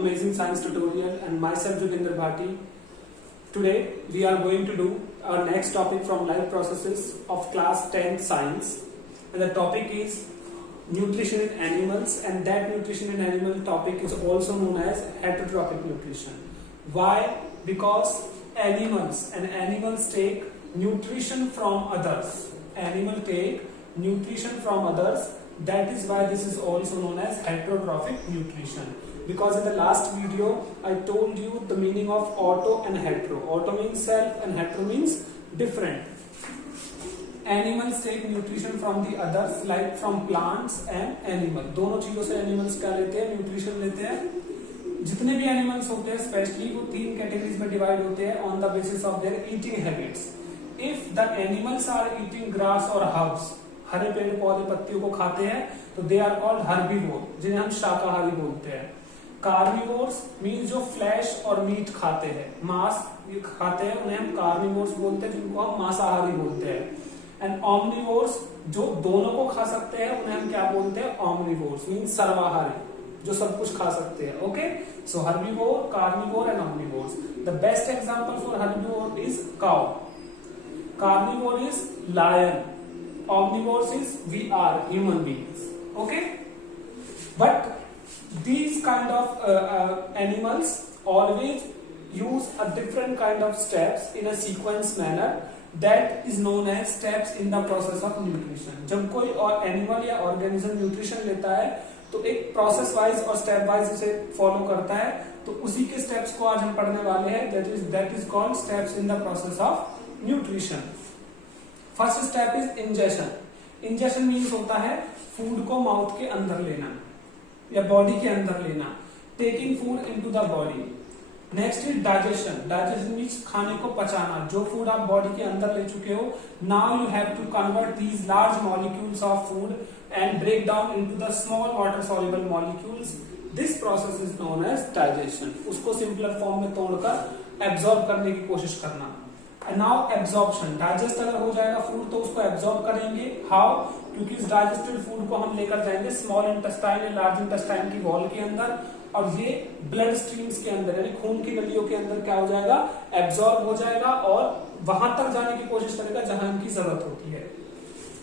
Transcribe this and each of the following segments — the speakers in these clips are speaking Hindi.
Amazing Science Tutorial and myself Joginder Bhati. Today we are going to do our next topic from life processes of class 10 science, and the topic is nutrition in animals, and that nutrition in animal topic is also known as heterotrophic nutrition. Why? Because animals take nutrition from others. Animal take nutrition from others. That is why this is also known as heterotrophic nutrition. Because in the last video I told you the meaning of auto and hetero. Auto means self and hetero means different. Animals take nutrition from the others, like from plants and animal. दोनों चीजों से animals क्या लेते हैं? Nutrition लेते हैं. जितने भी animals होते हैं स्पेशली वो तीन कैटेगरीज में डिवाइड होते हैं on the basis of their eating habits. If the animals are eating grass or herbs, हरे पेड़ पौधे पत्तियों को खाते हैं तो दे आर कॉल्ड हर्बीवोर, जिन्हें हम शाकाहारी बोलते हैं. कार्निवोर्स मीन्स जो फ्लैश और मीट खाते हैं, मांस खाते हैं, उन्हें हम कार्निवोर्स बोलते हैं, जिनको हम मांसाहारी बोलते हैं. एंड ऑमनिवोर्स जो दोनों को खा सकते हैं उन्हें हम क्या बोलते हैं? ऑमनिवोर्स मीन्स सर्वाहारी, जो सब कुछ खा सकते हैं. Okay, so herbivore, carnivore and omnivores. The best example for herbivore is cow. Carnivore is lion. Omnivores is we are human beings. Okay, but these kind of animals always use a different kind of steps in a sequence manner that is known as steps in the process of nutrition. जब कोई और एनिमल या ऑर्गेनिज्म न्यूट्रिशन लेता है तो एक प्रोसेस वाइज और स्टेप वाइज उसे फॉलो करता है. तो उसी के स्टेप्स को आज हम पढ़ने वाले हैं. That is called steps in the process of nutrition. First step is ingestion. Ingestion means होता है फूड को माउथ के अंदर लेना या बॉडी के अंदर लेना. Taking food into the body. Next is digestion. Digestion means खाने को पचाना. जो फूड आप बॉडी के अंदर ले चुके हो, now you have to convert these large molecules of food and break down into the small water soluble molecules. This process is known as digestion. उसको सिंपलर फॉर्म में तोड़कर एब्जॉर्ब करने की कोशिश करना. Now absorption. डाइजेस्ट अगर हो जाएगा फूड तो उसको एब्जॉर्ब करेंगे. हाउ? क्योंकि इस डाइजेस्टेड फूड को हम लेकर जाएंगे स्मॉल इंटेस्टाइन या लार्ज इंटेस्टाइन की वॉल के अंदर, और ये ब्लड स्ट्रीम्स के अंदर यानी खून की नलियों के अंदर क्या हो जाएगा? एब्जॉर्ब हो जाएगा और वहां तक जाने की कोशिश करेगा जहां इनकी जरूरत होती है.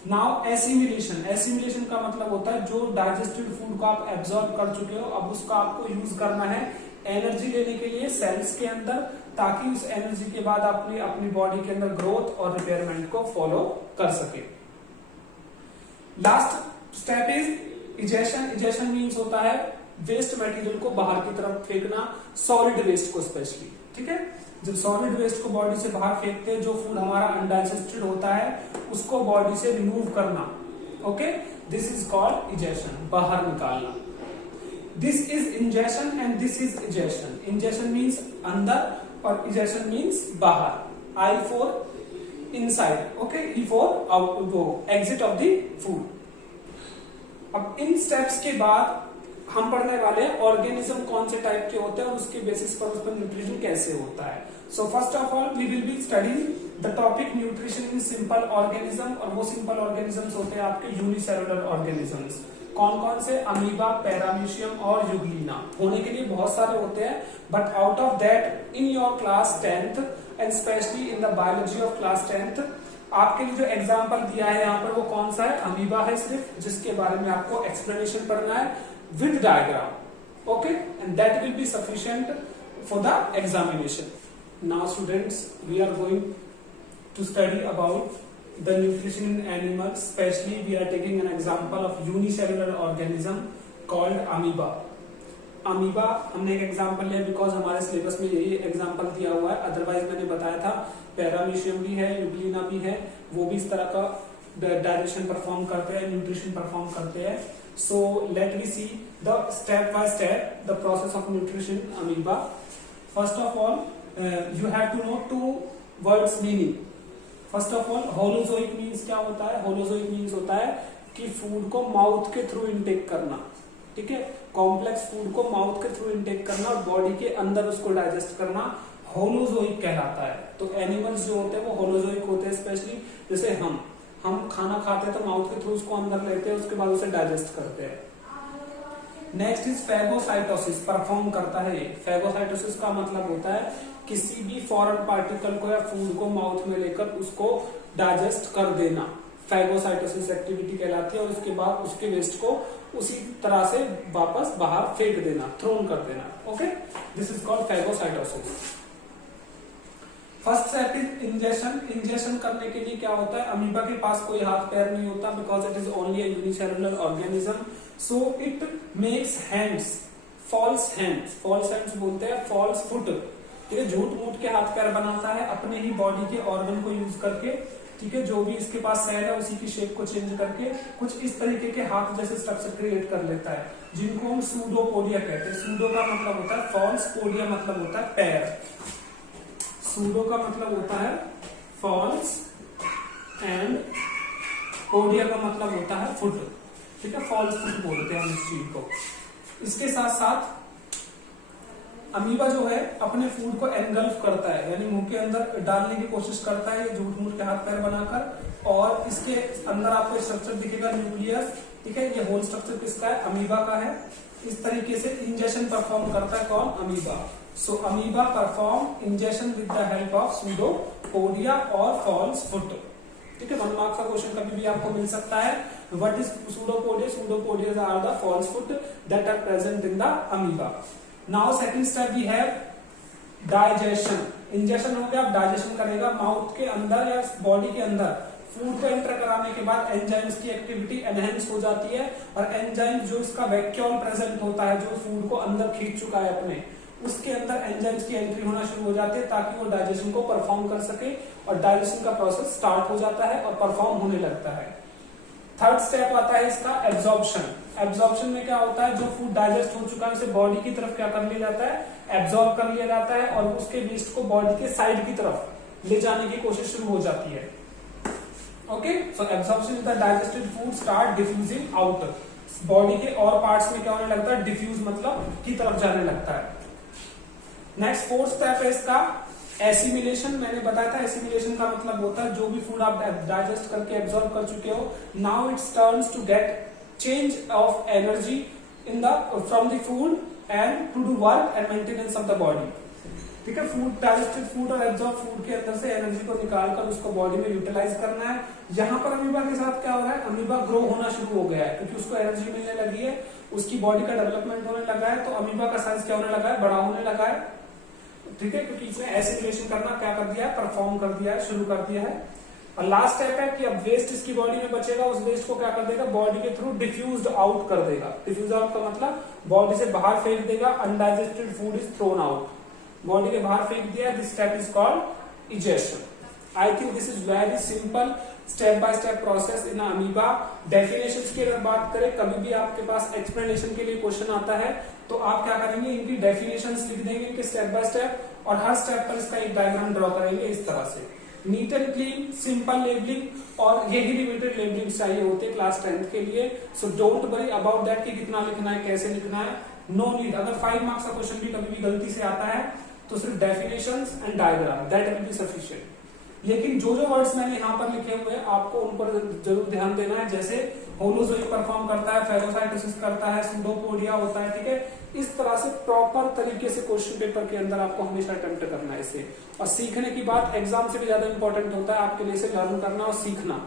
Now assimilation. एसिमिलेशन का मतलब होता है जो डाइजेस्टेड फूड को आप एब्जॉर्ब कर चुके हो, अब उसका आपको यूज करना है एनर्जी लेने के लिए सेल्स के अंदर, ताकि उस एनर्जी के बाद अपनी बॉडी के अंदर ग्रोथ और रिपेयरमेंट को फॉलो कर सके. Last step is egestion. Egestion means होता है वेस्ट मटेरियल को बाहर की तरफ फेंकना, सॉलिड वेस्ट को स्पेशली. ठीक है, जब सॉलिड वेस्ट को बॉडी से बाहर फेंकते हैं, जो फूड हमारा अनडाइजेस्टेड होता है उसको बॉडी से रिमूव करना. Okay, this is called egestion, बाहर निकालना. This is ingestion and this is egestion. Ingestion means अंदर और इजेशन मीन्स बाहर. I for inside, okay, E for out, वो एग्जिट ऑफ द फूड. अब इन स्टेप्स के बाद हम पढ़ने वाले हैं ऑर्गेनिज्म कौन से टाइप के होते हैं और उसके बेसिस पर उस पर न्यूट्रिशन कैसे होता है. So first of all we will be studying the topic nutrition in simple organism. और वो सिंपल ऑर्गेनिजम्स होते हैं आपके यूनिसेलुलर ऑर्गेनिजम्स. कौन कौन से? अमीबा, पैरामीशियम और यूग्लिना. होने के लिए बहुत सारे होते हैं, but out of that in your class 10th and specially in the biology of class 10th आपके लिए जो एग्जाम्पल दिया है यहाँ पर वो कौन सा है? अमीबा है सिर्फ, जिसके बारे में आपको एक्सप्लेनेशन पढ़ना है with diagram. Okay, and that will be sufficient for the examination. Now students, we are going to study about the nutrition in animals. Especially we are taking an example of unicellular organism called amoeba. amoeba हमने एक एग्जांपल लिया बिकॉज हमारे सिलेबस में यही एग्जांपल दिया हुआ है. अदरवाइज मैंने बताया था पैरामीशियम भी है, यूग्लिना भी है, वो भी इस तरह का डाइजेशन परफॉर्म करते हैं, न्यूट्रिशन परफॉर्म करते हैं. So let we see the step by step the process of nutrition amoeba. First of all you have to know two words meaning. First of all holozoic means क्या होता है? होलोजोइक मीन्स होता है कि फूड को माउथ के थ्रू इनटेक करना. ठीक है, कॉम्प्लेक्स फूड को माउथ के थ्रू इनटेक करना और बॉडी के अंदर उसको डाइजेस्ट करना होलोजोइक कहलाता है. तो एनिमल्स जो होते हैं वो होलोजोइक होते हैं. स्पेशली जैसे हम खाना खाते हैं तो माउथ के थ्रू उसको अंदर लेते हैं, उसके बाद उसे डाइजेस्ट करते हैं. नेक्स्ट इज फेगोसाइटोसिस, परफॉर्म करता है। फेगोसाइटोसिस का मतलब होता है किसी भी फॉरेन पार्टिकल को या फूड को माउथ में लेकर उसको डाइजेस्ट कर देना, फेगोसाइटोसिस एक्टिविटी कहलाती है। और उसके बाद उसके वेस्ट को उसी तरह से वापस बाहर फेंक देना, थ्रोन कर देना। Okay, this is called phagocytosis. First step is injection. Injection करने के लिए क्या होता है, अमीबा के पास कोई हाथ पैर नहीं होता, because it is only a unicellular organism, so it makes hands, false hands. False hands बोलते हैं फॉल्स फुट, ठीक है, झूठ मूठ के हाथ पैर बनाता है अपने ही बॉडी के ऑर्गन को यूज करके, ठीक है, जो भी इसके पास सेल है उसी की शेप को चेंज करके कुछ इस तरीके के हाथ जैसे स्ट्रक्चर क्रिएट कर लेता है, जिनको हम सूडोपोडिया कहते हैं। सूडो का मतलब होता है फॉल्स, पोडिया मतलब होता है पैर। सूडो का मतलब होता है फॉल्स एंड पोडिया का मतलब होता है फुट, ठीक है, फॉल्स फुट बोलते हैं हम इस चीज को। इसके साथ साथ अमीबा जो है अपने फूड को एनगल्फ करता है, यानी मुंह के अंदर डालने की कोशिश करता है झूठ मूठ के हाथ पैर बनाकर, और इसके अंदर आपको स्ट्रक्चर दिखेगा न्यूक्लियस, ठीक है, ये होल स्ट्रक्चर किसका है, अमीबा का है। इस तरीके से इंजेक्शन परफॉर्म करता है कौन, amoeba. So amoeba perform injection with the help of pseudopodia और फॉल्स फुट, ठीक है। 1 मार्क्स का क्वेश्चन कभी भी आपको मिल सकता है। What is pseudopodia? Pseudopodia are the false foot that are present in the amoeba. Now second step we have digestion. Ingestion हो गया, अब डाइजेशन करेगा माउथ के अंदर या बॉडी के अंदर। फूड को एंटर कराने के बाद एंजाइम्स की एक्टिविटी एनहेंस हो जाती है, और एंजाइम जो इसका वैक्यूल प्रेजेंट होता है, जो फूड को अंदर खींच चुका है अपने, उसके अंदर एंजाइम्स की एंट्री होना शुरू हो जाती है ताकि वो डाइजेशन को परफॉर्म कर सके, और डाइजेशन का प्रोसेस स्टार्ट हो जाता है और परफॉर्म होने लगता है। थर्ड स्टेप आता है इसका एब्जॉर्प्शन। एब्जॉर्प्शन में क्या होता है, जो फूड डाइजेस्ट हो चुका है उसे बॉडी की तरफ क्या कर लिया जाता है, एब्जॉर्ब कर लिया जाता है, और उसके वेस्ट को बॉडी के साइड की तरफ ले जाने की कोशिश शुरू हो जाती है। Okay, so absorption is the digested food start diffusing out. Body के और पार्ट्स में क्या होने लगता है, डिफ्यूज मतलब की तरफ जाने लगता है। नेक्स्ट फोर्थ स्टेप है इसका एसिमिलेशन। मैंने बताया था एसिमिलेशन का मतलब होता है जो भी फूड आप डाइजेस्ट करके एब्जॉर्ब कर चुके हो, now its turns to get change of energy in the from the food and to do work and maintenance of the body, ठीक है। फूड, डाइजेस्टेड फूड और एब्जॉर्ब फूड के अंदर से एनर्जी को निकालकर उसको बॉडी में यूटिलाइज करना है। यहाँ पर अमीबा के साथ क्या हो रहा है, अमीबा ग्रो होना शुरू हो गया है क्योंकि उसको एनर्जी मिलने लगी है, उसकी बॉडी का डेवलपमेंट होने लगा है, तो अमीबा का साइज क्या होने लगा है, बड़ा होने लगा है, ठीक है, क्योंकि इसने एसिमिलेशन करना क्या कर दिया है, परफॉर्म कर दिया है, शुरू कर दिया है। और लास्ट स्टेप है कि अब वेस्ट इसकी बॉडी में बचेगा, उस वेस्ट को क्या कर देगा, बॉडी के थ्रू डिफ्यूज्ड आउट कर देगा। डिफ्यूज आउट का मतलब बॉडी से बाहर फेंक देगा, undigested food is thrown out, body के बाहर फेंक दिया। This step is called ejection. I think this is very simple step by step process in amoeba. Definitions की अगर बात करें, कभी भी आपके पास एक्सप्लेनेशन के लिए क्वेश्चन आता है तो आप क्या करेंगे, इनकी डेफिनेशंस लिख देंगे इनके स्टेप बाय स्टेप, और हर स्टेप पर इसका एक डायग्राम ड्रॉ करेंगे इस तरह से। Neat and clean, simple labelling, और यही लिमिटेड लेबलिंग चाहिए होते हैं क्लास 10th के लिए। So don't worry about that कि कितना लिखना है, कैसे लिखना है, नो नीड। अगर 5 मार्क्स का क्वेश्चन भी कभी भी गलती से आता है तो सिर्फ definitions and diagram, that will be sufficient. लेकिन जो जो वर्ड्स मैंने यहाँ पर लिखे हुए हैं आपको उन पर जरूर ध्यान देना है, जैसे होलोजोइक परफॉर्म करता है, फेगोसाइटोसिस करता है, सूडोपोडिया होता है, ठीक है। इस तरह से प्रॉपर तरीके से क्वेश्चन पेपर के अंदर आपको हमेशा अटेम्प्ट करना है इसे। और सीखने की बात एग्जाम से भी ज्यादा इंपॉर्टेंट होता है आपके लिए इसे लर्न करना और सीखना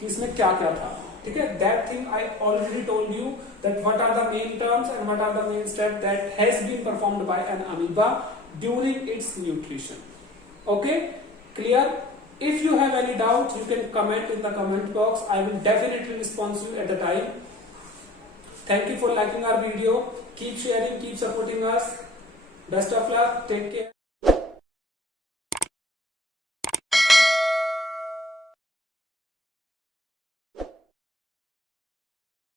कि इसमें क्या क्या था, ठीक है। That thing I already told you that what are the main terms and what are the main step that has been performed by an amoeba during its nutrition. Okay, clear? If you have any doubt, you can comment in the comment box. I will definitely respond to you at the time. Thank you for liking our video. Keep sharing, keep supporting us. Best of luck. Take care.